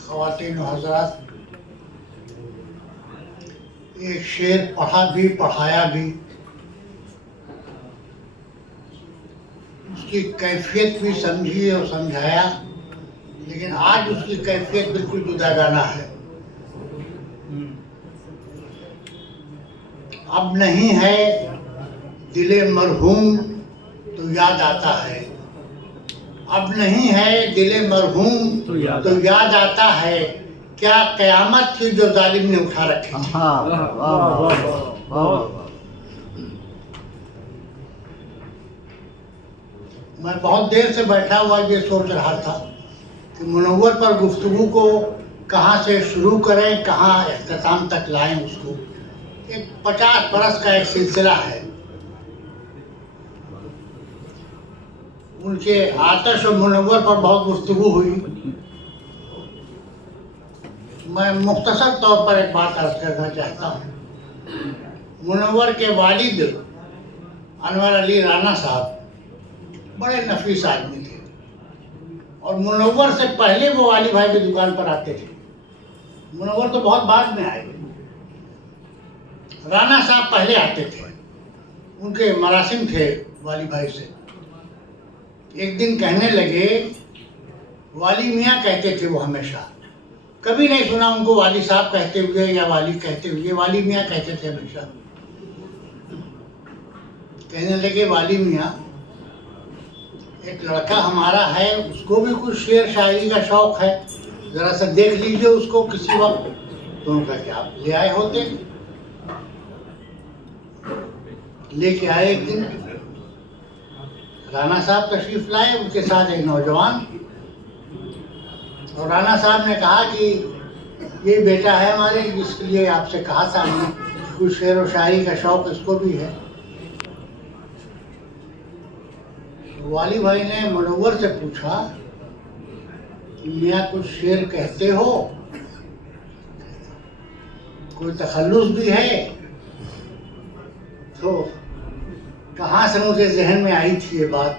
خواتین و حضرات، ایک شعر پڑھا بھی پڑھایا بھی، اس کی کیفیت بھی سمجھی اور سمجھایا، لیکن آج اس کی کیفیت بالکل جداگانہ ہے۔ اب نہیں ہے دل مرحوم تو یاد آتا ہے، اب نہیں ہے دل مرحوم تو یاد آتا ہے، کیا قیامت تھی جو ظالم نے اٹھا رکھی تھی۔ میں بہت دیر سے بیٹھا ہوا یہ سوچ رہا تھا کہ منور پر گفتگو کو کہاں سے شروع کریں، کہاں اختتام تک لائیں۔ اس کو ایک 50 برس کا ایک سلسلہ ہے۔ ان کے آتش و منور پر بہت گفتگو ہوئی۔ میں مختصر طور پر ایک بات عرض کرنا چاہتا ہوں۔ منور کے والد انور علی رانا صاحب بڑے نفیس آدمی تھے، اور منور سے پہلے وہ والی بھائی کی دکان پر آتے تھے۔ منور تو بہت بعد میں آئے، رانا صاحب پہلے آتے تھے۔ ان کے مراسم تھے والی بھائی سے۔ ایک دن کہنے لگے، والی میاں کہتے تھے وہ ہمیشہ، کبھی نہیں سنا ان کو والی صاحب کہتے ہوئے یا والی کہتے ہوئے، والی میاں کہتے تھے ہمیشہ۔ کہنے لگے، والی میاں، ایک لڑکا ہمارا ہے، اس کو بھی کچھ شعر شاعری کا شوق ہے، ذرا سا دیکھ لیجئے اس کو کسی وقت۔ تو ان کا کیا لے آئے ہوتے، لے کے آئے۔ ایک دن رانا صاحب تشریف لائے، ان کے ساتھ ایک نوجوان، اور رانا صاحب نے کہا کہ یہ بیٹا ہے ہمارے، جس کے لیے آپ سے کہا تھا ہم نے، کچھ شعر و شاعری کا شوق اس کو بھی ہے۔ والی بھائی نے منور سے پوچھا، میاں کچھ شعر کہتے ہو، کوئی تخلص بھی ہے؟ تو کہاں سے مجھے ذہن میں آئی تھی یہ بات،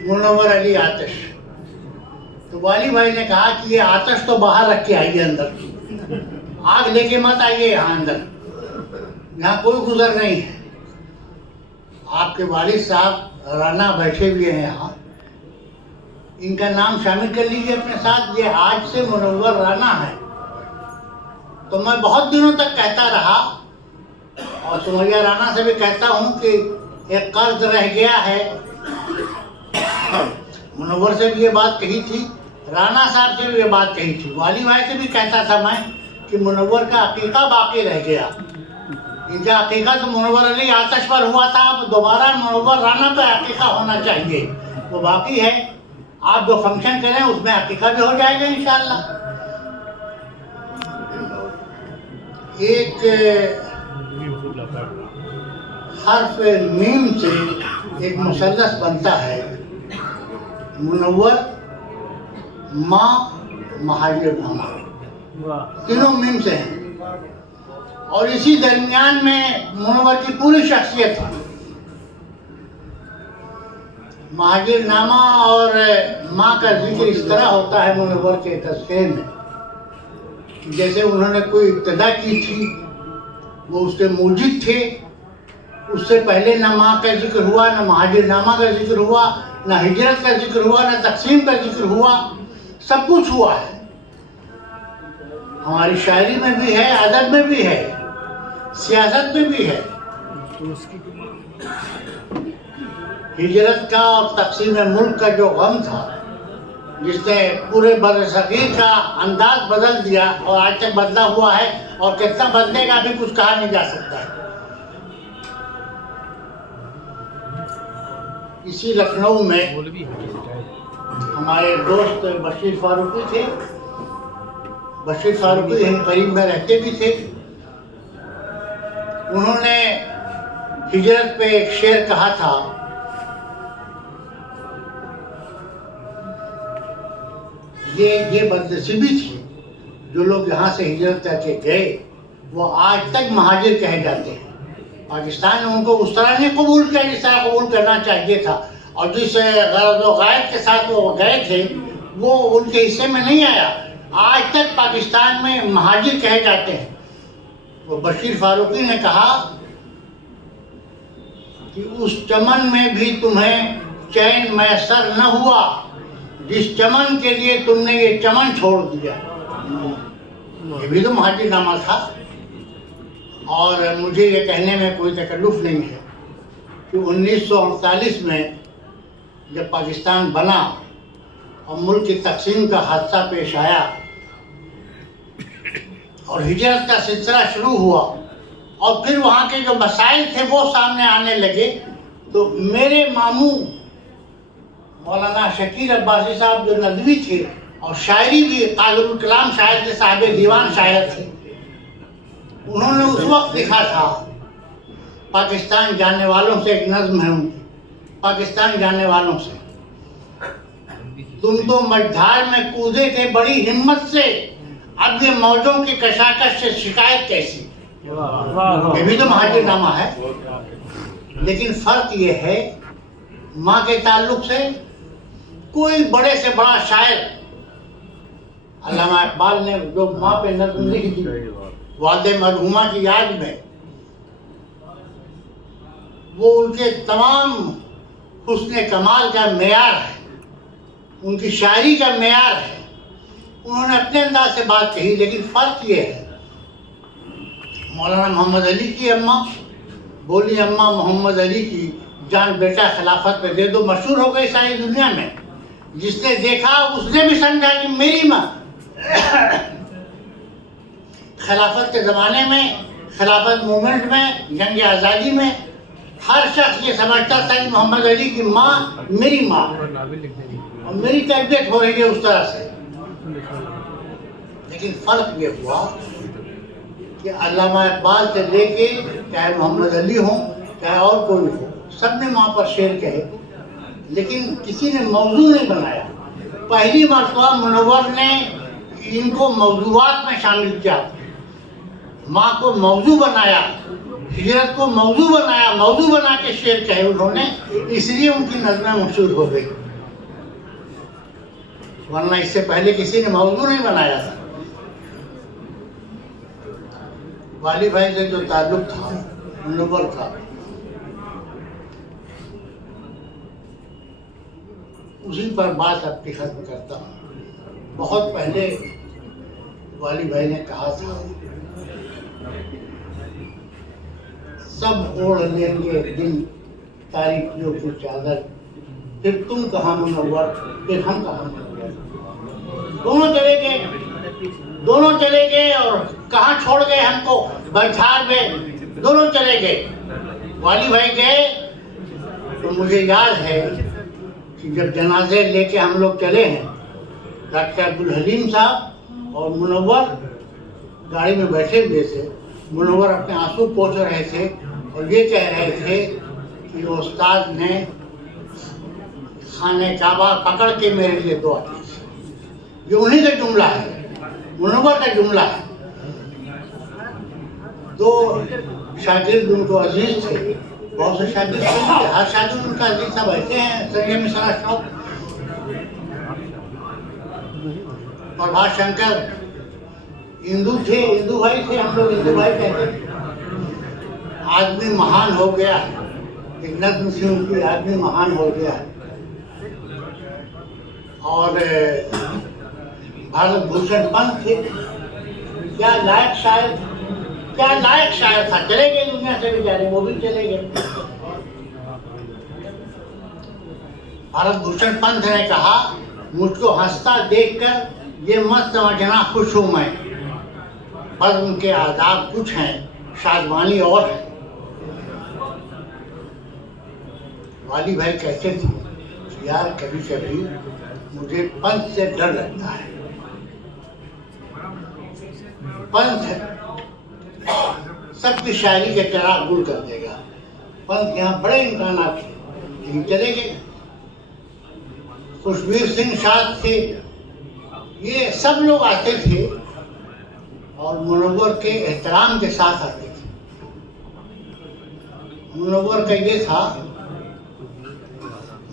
منور علی آتش۔ تو والی بھائی نے کہا کہ یہ آتش تو باہر رکھ کے آئیے اندر، آگ لے کے مت آئیے یہاں اندر، یہاں کوئی گزر نہیں ہے۔ آپ کے والد صاحب رانا بیٹھے ہوئے ہیں یہاں، ان کا نام شامل کر لیجیے اپنے ساتھ، یہ آج سے منور رانا ہے۔ تو میں بہت دنوں تک کہتا رہا، اور سمیا رانا سے بھی کہتا ہوں کہ ایک قرض رہ گیا ہے۔ منور سے بھی یہ بات کہی تھی، رانا صاحب سے بھی یہ بات کہی تھی، والی بھائی سے بھی کہتا تھا میں کہ منور کا عقیقہ باقی رہ گیا۔ ان کا عقیقہ تو منور علی آتش پر ہوا تھا، اب دوبارہ منور رانا پہ عقیقہ ہونا چاہیے، وہ باقی ہے۔ آپ جو فنکشن کریں اس میں عقیقہ بھی ہو جائے گا انشاءاللہ۔ ایک حرف میم سے ایک مثلث بنتا ہے، منور، ماں، مہاجر نامہ، تینوں میم سے ہیں، اور اسی درمیان میں منور کی پوری شخصیت ہے۔ مہاجر نامہ اور ماں کا ذکر اس طرح ہوتا ہے منور کے تذکرے میں، جیسے انہوں نے کوئی ابتدا کی تھی، وہ اس کے موجد تھے، اس سے پہلے نہ ماں کا ذکر ہوا، نہ مہاجر نامہ کا ذکر ہوا، نہ ہجرت کا ذکر ہوا، نہ تقسیم کا ذکر ہوا، سب کچھ ہوا ہے۔ ہماری شاعری میں بھی ہے، ادب میں بھی ہے، سیاست میں بھی ہے۔ ہجرت کا اور تقسیم ملک کا جو غم تھا، جس نے پورے بر صغیر کا انداز بدل دیا، اور آج تک بدلا ہوا ہے، اور کتنا بدلے گا بھی کچھ کہا نہیں جا سکتا ہے۔ اسی لکھنؤ میں ہمارے دوست بشیر فاروقی تھے، بشیر فاروقی یہیں قریب میں رہتے بھی تھے۔ انہوں نے ہجرت پہ ایک شعر کہا تھا، یہ بدنصیبی تھی، جو لوگ یہاں سے ہجرت کر کے گئے وہ آج تک مہاجر کہے جاتے ہیں۔ پاکستان نے ان کو اس طرح نہیں قبول کیا جس طرح قبول کرنا چاہیے تھا، اور جس غرض و غائب کے ساتھ وہ گئے تھے وہ ان کے حصے میں نہیں آیا. آج تک پاکستان میں مہاجر کہے جاتے ہیں. وہ بشیر فاروقی نے کہا کہ اس چمن میں بھی تمہیں چین میسر نہ ہوا جس چمن کے لیے تم نے یہ چمن چھوڑ دیا. یہ بھی تو مہاجر نامہ تھا. اور مجھے یہ کہنے میں کوئی تکلف نہیں ہے کہ 1948 میں جب پاکستان بنا اور ملک کی تقسیم کا حادثہ پیش آیا اور ہجرت کا سلسلہ شروع ہوا اور پھر وہاں کے جو مسائل تھے وہ سامنے آنے لگے تو میرے ماموں مولانا شکیر عباسی صاحب جو ندوی تھے اور شاعری بھی قادر الکلام شاعر تھے, صاحب دیوان شاعر تھے, انہوں نے اس وقت لکھا تھا پاکستان جانے والوں سے ایک نظم ہے ان کی, پاکستان جانے والوں سے, تم تو مجدھار میں کودے تھے بڑی ہمت سے, اب یہ موجوں کی کشاکش سے شکایت کیسی. یہ بھی تو مہاجر نامہ ہے. لیکن فرق یہ ہے ماں کے تعلق سے کوئی بڑے سے بڑا شاعر علامہ اقبال نے جو ماں پہ نظم لکھی تھی والدہ مرحومہ کی یاد میں, وہ ان کے تمام حسن کمال کا معیار ہے, ان کی شاعری کا معیار ہے. انہوں نے اپنے انداز سے بات کہی. لیکن فرق یہ ہے مولانا محمد علی کی اماں بولی اماں محمد علی کی جان بیٹا خلافت پہ دے دو مشہور ہو گئی ساری دنیا میں. جس نے دیکھا اس نے بھی سمجھا کہ میری ماں. خلافت کے زمانے میں, خلافت موومنٹ میں, جنگ آزادی میں ہر شخص یہ سمجھتا تھا کہ محمد علی کی ماں میری ماں اور میری تربیت ہو رہی ہے اس طرح سے. لیکن فرق یہ ہوا کہ علامہ اقبال سے لے کے چاہے محمد علی ہوں چاہے اور کوئی ہو, سب نے وہاں پر شعر کہے لیکن کسی نے موضوع نہیں بنایا. پہلی مرتبہ منور نے ان کو موضوعات میں شامل کیا, ماں کو موضوع بنایا, ہجرت کو موضوع بنایا, موضوع بنا کے شعر کہے انہوں نے, اس لیے ان کی نظمیں مشہور ہو گئی. ورنہ اس سے پہلے کسی نے موضوع نہیں بنایا تھا. والی بھائی سے جو تعلق تھا منور کا, اسی پر بات اپنی ختم کرتا ہوں. بہت پہلے والی بھائی نے کہا تھا سب اوڑھ لیں گے دن تاریکیوں کی چادر, پھر تم کہاں منور پھر ہم کہاں منور. دونوں چلے گئے اور کہاں چھوڑ گئے ہم کو, بجھار میں دونوں چلے گئے. والی بھائی گئے تو مجھے یاد ہے کہ جب جنازے لے کے ہم لوگ چلے ہیں, ڈاکٹر عبدالحلیم صاحب اور منور گاڑی میں بیٹھے ہوئے تھے. منور اپنے آنسو پوچھ رہے تھے اور یہ کہہ رہے تھے کہ استاد نے خانہ کعبہ پکڑ کے میرے لیے دعا کی. یہ انہی کا جملہ ہے, منور کا جملہ ہے. دو شاگرد ان کو عزیز تھے, بہت سے شاگرد تھے, ہر شاگرد ان کا عزیز تھا. بیٹھے ہیں سنجے مشرا شوق اور بھاش شنکر ہندو تھے, ہندو بھائی تھے, ہم لوگ ہندو بھائی کہتے تھے. آدمی مہان ہو گیا, ایک نظم تھی ان کی, آدمی مہان ہو گیا. اور بھارت بھوشن پنت تھے, کیا لائق شاعر, کیا لائق شاعر تھا. چلے گئے دنیا سے بیچارے, وہ بھی چلے گئے. بھارت بھوشن پنت نے کہا مجھ کو ہنستا دیکھ کر یہ مت سمجھنا خوش ہوں میں, بزم کے آداب کچھ ہیں شادمانی اور ہے. والی بھائی کہتے تھے یار کبھی کبھی مجھے پنت سے ڈر لگتا ہے. پنت سب کی شاعری کے چراغ گل کر دے گا. پنت یہاں بڑے امکانات تھے لیکن چلے گئے. خوشبیر سنگھ شاد تھے, یہ سب لوگ آتے تھے اور منور کے احترام کے ساتھ آتے تھے. منور کا یہ تھا,